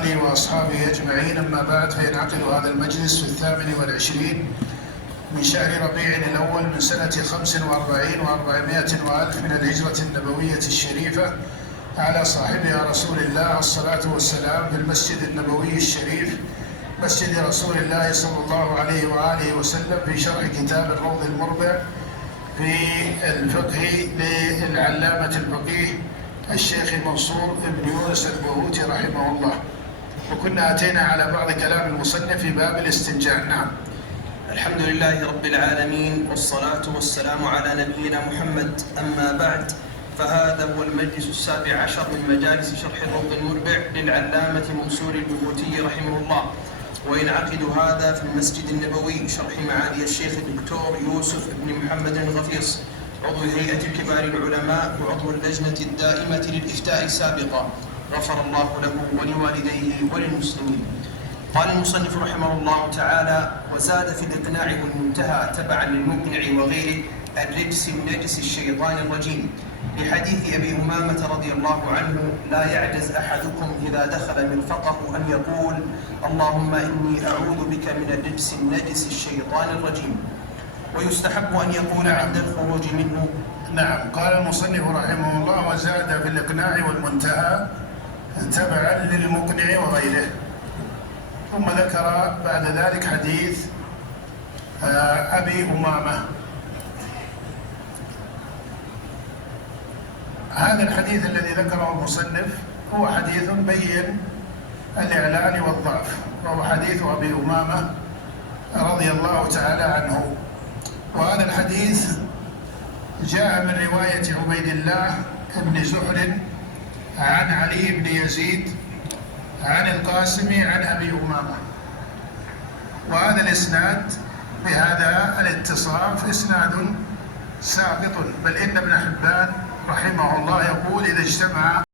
وآله وأصحابه أجمعين. أما بعد، فينعقد هذا المجلس في 28 من شهر ربيع الأول من سنة 45 و400 وألف من الهجرة النبوية الشريفة على صاحبها رسول الله الصلاة والسلام في المسجد النبوي الشريف، مسجد رسول الله صلى الله عليه وآله وسلم، في شرح كتاب الروض المربع في الفقه للعلامة الفقيه الشيخ منصور بن يونس البهوتي رحمه الله. وكنا أتينا على بعض كلام المصنف في باب الاستنجاء. نعم. الحمد لله رب العالمين، والصلاة والسلام على نبينا محمد. أما بعد، فهذا هو المجلس 17 من مجالس شرح الروض المربع للعلامة منصور البهوتي رحمه الله، وينعقد هذا في المسجد النبوي شرح معالي الشيخ الدكتور يوسف بن محمد الغفيص، عضو هيئة كبار العلماء وعضو اللجنة الدائمة للإفتاء سابقا، غفر الله له ولوالديه وللمسلمين. قال المصنف رحمه الله تعالى: وزاد في الإقناع والمنتهى تبعا للمقنع وغيره الرجس النجس الشيطان الرجيم، لحديث أبي أمامة رضي الله عنه: لا يعجز أحدكم إذا دخل مرفقه أن يقول: اللهم إني أعوذ بك من الرجس النجس الشيطان الرجيم. ويستحب أن يقول عند الخروج منه. نعم. قال المصنف رحمه الله: وزاد في الإقناع والمنتهى تبعا للمقنع وغيره. ثم ذكر بعد ذلك حديث أبي أمامة. هذا الحديث الذي ذكره المصنف هو حديث بين الإعلان والضعف، وهو حديث أبي أمامة رضي الله تعالى عنه. وهذا الحديث جاء من رواية عبيد الله بن زهر عن علي بن يزيد عن القاسم عن أبي أمامة. وهذا الإسناد بهذا الاتصاف إسناد ساقط، بل إن ابن حبان رحمه الله يقول: إذا اجتمع